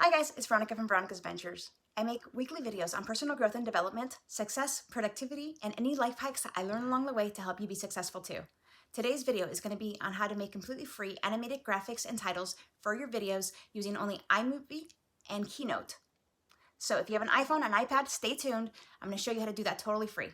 Hi guys, it's Veronica from Veronica's Ventures. I make weekly videos on personal growth and development, success, productivity, and any life hacks that I learn along the way to help you be successful too. Today's video is going to be on how to make completely free animated graphics and titles for your videos using only iMovie and Keynote. So if you have an iPhone, an iPad, stay tuned. I'm going to show you how to do that totally free.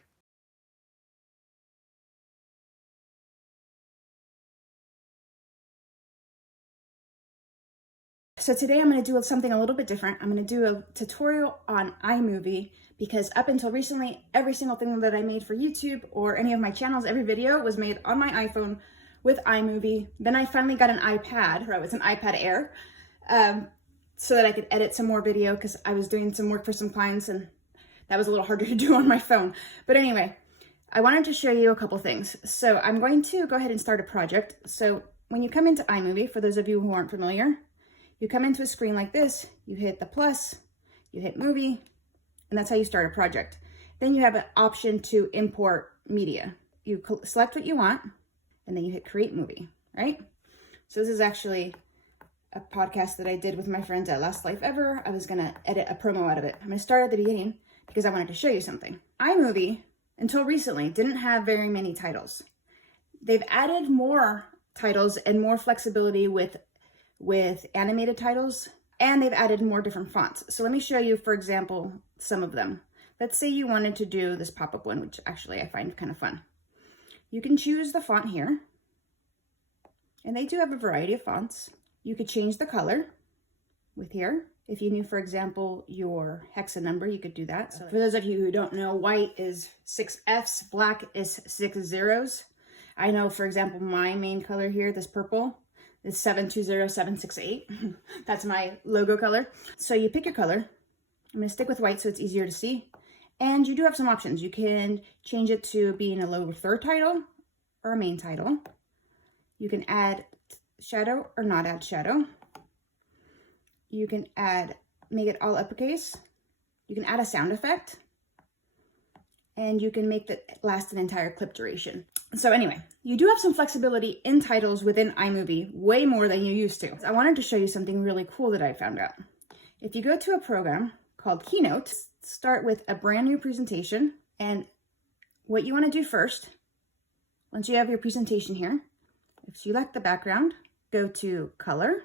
So today I'm going to do something a little bit different. I'm going to do a tutorial on iMovie because up until recently, every single thing that I made for YouTube or any of my channels, every video was made on my iPhone with iMovie. Then I finally got an iPad, or it was an iPad Air, so that I could edit some more video because I was doing some work for some clients and that was a little harder to do on my phone. But anyway, I wanted to show you a couple things. So I'm going to go ahead and start a project. So when you come into iMovie, for those of you who aren't familiar, you come into a screen like this, you hit the plus, you hit movie, and that's how you start a project. Then you have an option to import media. You select what you want, and then you hit create movie, right? So this is actually a podcast that I did with my friends at Last Life Ever. I was gonna edit a promo out of it. I'm gonna start at the beginning because I wanted to show you something. iMovie, until recently, didn't have very many titles. They've added more titles and more flexibility with animated titles, and they've added more different fonts. So let me show you, for example, some of them. Let's say you wanted to do this pop-up one, which actually I find kind of fun. You can choose the font here, and they do have a variety of fonts. You could change the color with here. If you knew, for example, your hexa number, you could do that. So for those of you who don't know, white is 6 Fs, black is 6 zeros. I know, for example, my main color here, this purple, is 720768. That's my logo color. So you pick your color. I'm gonna stick with white so it's easier to see. And you do have some options. You can change it to being a lower third title or a main title. You can add shadow or not add shadow. You can make it all uppercase. You can add a sound effect. And you can make that last an entire clip duration. So anyway, you do have some flexibility in titles within iMovie, way more than you used to. I wanted to show you something really cool that I found out. If you go to a program called Keynote, start with a brand new presentation, and what you want to do first, once you have your presentation here, select the background, go to color,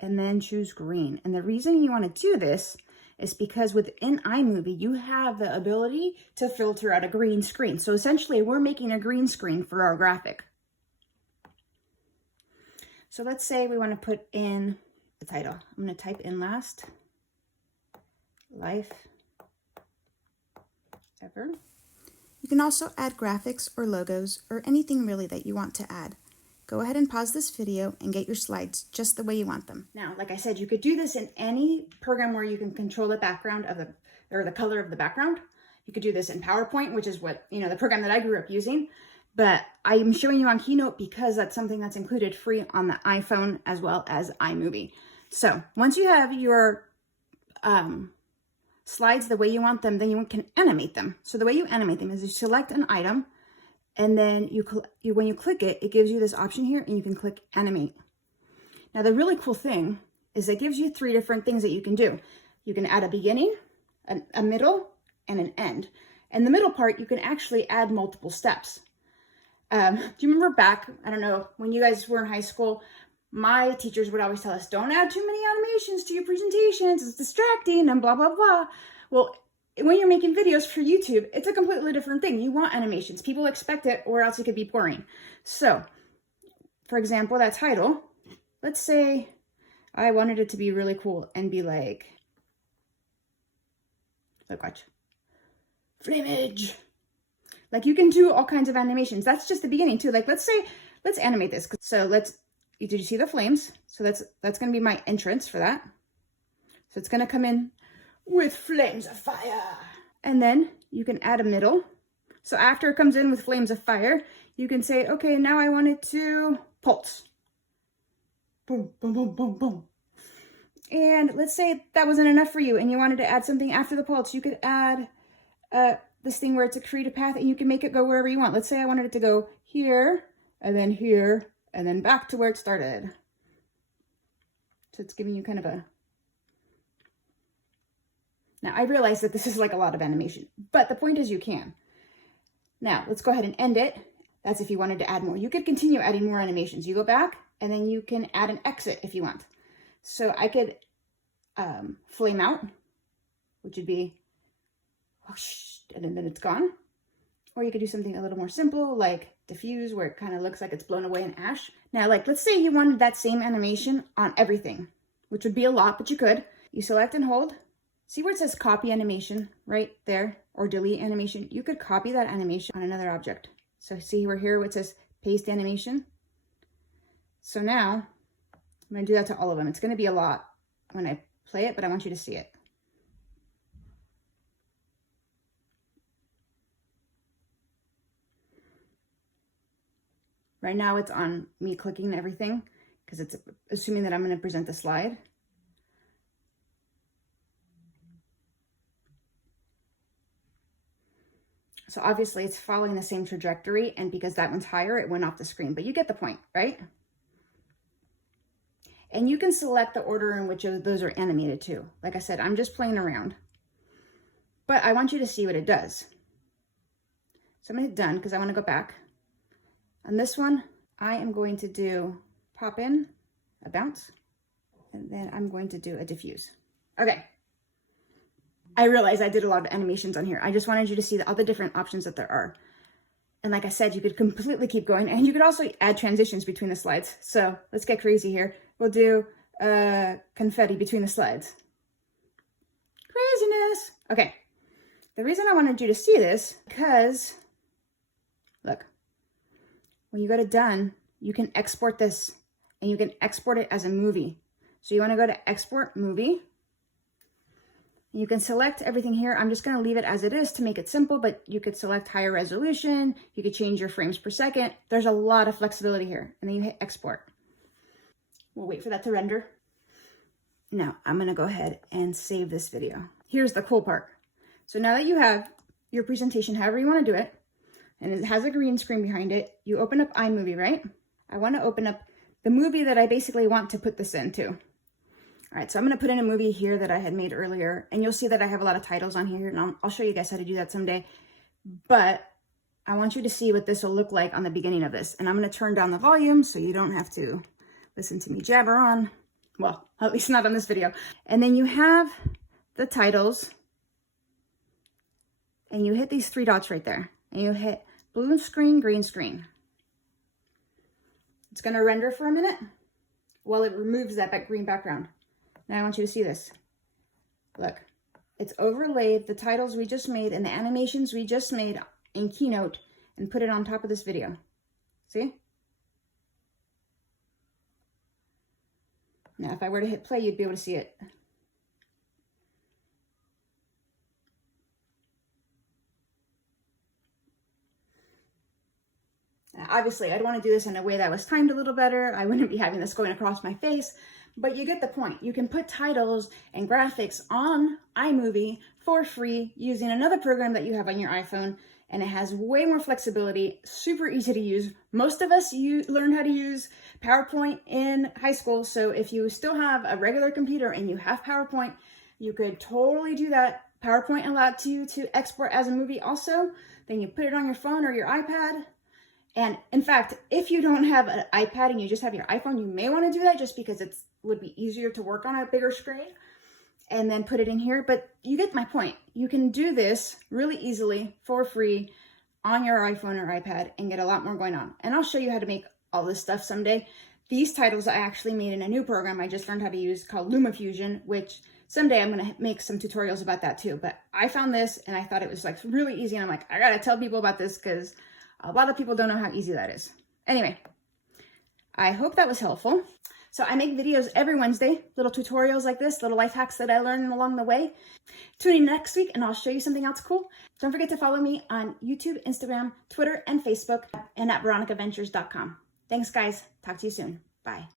and then choose green. And the reason you want to do this is because within iMovie, you have the ability to filter out a green screen. So essentially, we're making a green screen for our graphic. So let's say we want to put in the title. I'm going to type in Last Life Ever. You can also add graphics or logos or anything really that you want to add. Go ahead and pause this video and get your slides just the way you want them. Now, like I said, you could do this in any program where you can control the background of the color of the background. You could do this in PowerPoint, which is what, the program that I grew up using. But I'm showing you on Keynote because that's something that's included free on the iPhone as well as iMovie. So once you have your slides the way you want them, then you can animate them. So the way you animate them is you select an item, and then when you click it, it gives you this option here, and you can click animate. Now, the really cool thing is it gives you 3 different things that you can do. You can add a beginning, a middle, and an end. And the middle part, you can actually add multiple steps. Do you remember back, I don't know, when you guys were in high school, my teachers would always tell us, don't add too many animations to your presentations, it's distracting, and blah, blah, blah. Well, when you're making videos for YouTube, it's a completely different thing. You want animations. People expect it, or else it could be boring. So, for example, that title, let's say I wanted it to be really cool and be like, watch, flamage. Like, you can do all kinds of animations. That's just the beginning too. Like, let's animate this. So did you see the flames? So that's going to be my entrance for that. So it's going to come in with flames of fire. And then you can add a middle. So after it comes in with flames of fire, you can say, okay, now I want it to pulse. Boom, boom, boom, boom, boom. And let's say that wasn't enough for you and you wanted to add something after the pulse. You could add this thing where it's a create a path, and you can make it go wherever you want. Let's say I wanted it to go here, and then back to where it started. So it's giving you kind of a Now, I realize that this is like a lot of animation, but the point is you can. Now, let's go ahead and end it. That's if you wanted to add more. You could continue adding more animations. You go back, and then you can add an exit if you want. So I could flame out, which would be whoosh, and then it's gone. Or you could do something a little more simple, like diffuse, where it kind of looks like it's blown away in ash. Now, like, let's say you wanted that same animation on everything, which would be a lot, but you could. You select and hold. See where it says copy animation right there, or delete animation? You could copy that animation on another object. So see where here it says paste animation? So now I'm going to do that to all of them. It's going to be a lot when I play it, but I want you to see it. Right now it's on me clicking everything because it's assuming that I'm going to present the slide. So obviously it's following the same trajectory, and because that one's higher, it went off the screen, but you get the point, right? And you can select the order in which those are animated too. Like I said, I'm just playing around, but I want you to see what it does. So I'm going to hit done because I want to go back. On this one, I am going to do pop in, a bounce, and then I'm going to do a diffuse. Okay. I realize I did a lot of animations on here. I just wanted you to see all the different options that there are. And like I said, you could completely keep going, and you could also add transitions between the slides. So let's get crazy here. We'll do confetti between the slides. Craziness. Okay. The reason I wanted you to see this, because look, when you go to done, you can export this, and you can export it as a movie. So you want to go to export movie. You can select everything here. I'm just going to leave it as it is to make it simple, but you could select higher resolution. You could change your frames per second. There's a lot of flexibility here. And then you hit export. We'll wait for that to render. Now I'm going to go ahead and save this video. Here's the cool part. So now that you have your presentation, however you want to do it, and it has a green screen behind it, you open up iMovie, right? I want to open up the movie that I basically want to put this into. All right, so I'm going to put in a movie here that I had made earlier, and you'll see that I have a lot of titles on here, and I'll show you guys how to do that someday. But I want you to see what this will look like on the beginning of this. And I'm going to turn down the volume so you don't have to listen to me jabber on. Well, at least not on this video. And then you have the titles, and you hit these three dots right there, and you hit blue screen, green screen. It's going to render for a minute while it removes that green background. Now I want you to see this. Look, it's overlaid the titles we just made and the animations we just made in Keynote and put it on top of this video. See? Now, if I were to hit play, you'd be able to see it. Obviously, I'd want to do this in a way that was timed a little better. I wouldn't be having this going across my face, but you get the point. You can put titles and graphics on iMovie for free using another program that you have on your iPhone, and it has way more flexibility, super easy to use. Most of us learned how to use PowerPoint in high school, so if you still have a regular computer and you have PowerPoint, you could totally do that. PowerPoint allows you to export as a movie also. Then you put it on your phone or your iPad. And in fact, if you don't have an iPad and you just have your iPhone, you may want to do that just because it would be easier to work on a bigger screen and then put it in here. But you get my point. You can do this really easily for free on your iPhone or iPad and get a lot more going on. And I'll show you how to make all this stuff someday. These titles I actually made in a new program I just learned how to use called LumaFusion, which someday I'm going to make some tutorials about that too. But I found this and I thought it was like really easy. And I'm like, I got to tell people about this because a lot of people don't know how easy that is. Anyway, I hope that was helpful. So I make videos every Wednesday, little tutorials like this, little life hacks that I learned along the way. Tune in next week and I'll show you something else cool. Don't forget to follow me on YouTube, Instagram, Twitter, and Facebook, and at veronicaventures.com. Thanks, guys. Talk to you soon. Bye.